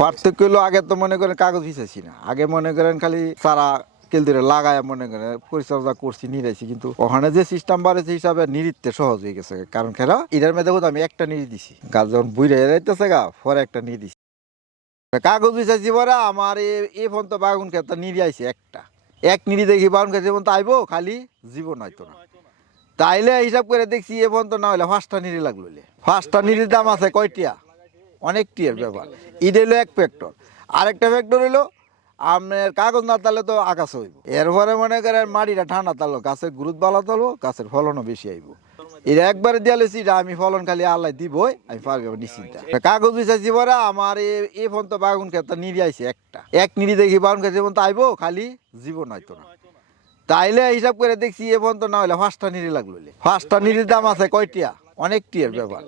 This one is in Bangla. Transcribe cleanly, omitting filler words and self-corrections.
পার্থক্য হলো আগে তো মনে করেন কাগজ বিছাইছি না, আগে মনে করেন খালি সারা কেলদিরে লাগায় মনে করেন পরিচর্যা করছি, নিরাইছি। কিন্তু ওখানে যে সিস্টেম বাড়েছে হিসাবে নিরিতে সহজ হয়ে গেছে। কারণ খেলা এটার মধ্যে আমি একটা নিরি দিছি, গাছ যখন বুড়ে যাইতেছে গা পরে একটা নিরি দিছি। কাগজ বিছাইছি পরে আমার এই ফোন তো বাগুন খেতে নিরি আইছে একটা, এক নিরি দেখি বাগুন খেতে যেমন তো আইবো খালি জীবন হয়তো না। তাইলে হিসাব করে দেখছি এ পর্যন্ত না হলে 5টা নিরি লাগলো। 5টা নিরির দাম আছে কয়টিয়া, অনেক টিয়ার ব্যাপার। এটা হলো এক ফ্যাক্টর। আরেকটা ফ্যাক্টর হলো আপনার কাগজ না তাহলে তো আকাশ হইব। এরপরে মনে করেন মাটিটা ঠান্ডা তাহলে গাছের গুরুত্ব ভালো তাহলে গাছের ফলনও বেশি আইব। এটা একবারে দিয়ে লেছি আমি ফলন খালি আল্লাহ দিবই, আমি পারবো নিশ্চিন্তা। কাগজ বিছাইছি পরে আমার এই ফোন তো বাগুন খেতে নিরি আইছে একটা, এক নিরি দেখি বাগুন খেতে যেমন তো আইবো খালি জীবন হয়তো না। তাইলে হিসাব করে দেখছি এ পর্যন্ত না হলে 5টা নিরি লাগলো। 5টা নিরির দাম আছে কয়টিয়া, অনেক টিয়ার ব্যাপার।